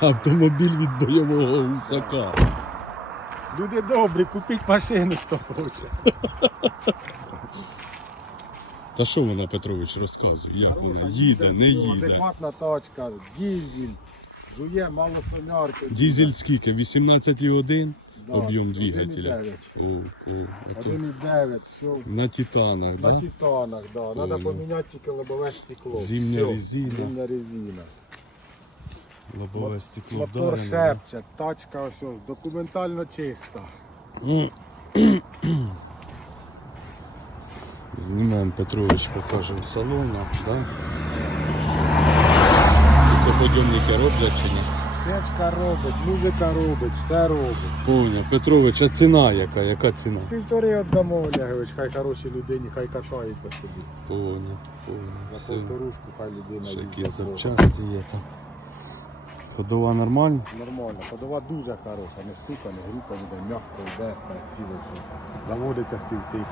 Автомобіль від бойового гусака. Люди добрі, купіть машину, хто хоче. Та що вона, Петрович, розказує, як вона їде, не їде. Адекватна тачка, дізель, жує мало солярки. Дізель скільки? 18,1 Да, об'єм 1,9. двигателя. О, о, ото 1,9, все. на титанах, На да? титанах, да. Треба Понял. поміняти тільки лобове стекло. Зимня Всьо, резина. Зимня резина. Лобове стекло Мотор вдарене. шепче, тачка ось ось документально чиста. Знімаємо Петрович, покажемо салона, да? Тільки подйомники роблять чи ні? Печка робить, музика робить, все робить. Поняв. Петрович, а ціна яка? Яка ціна? Півтори віддамо, Олегович, хай хорошій людині, хай катається собі. Поняв, поняв. За Все. полторушку хай людина Ще їздить. якісь добре. запчасті є там. Ходова нормальна? Нормально, ходова дуже хороша, не стука, не група, ніде, м'яко йде, красиво. Заводиться з.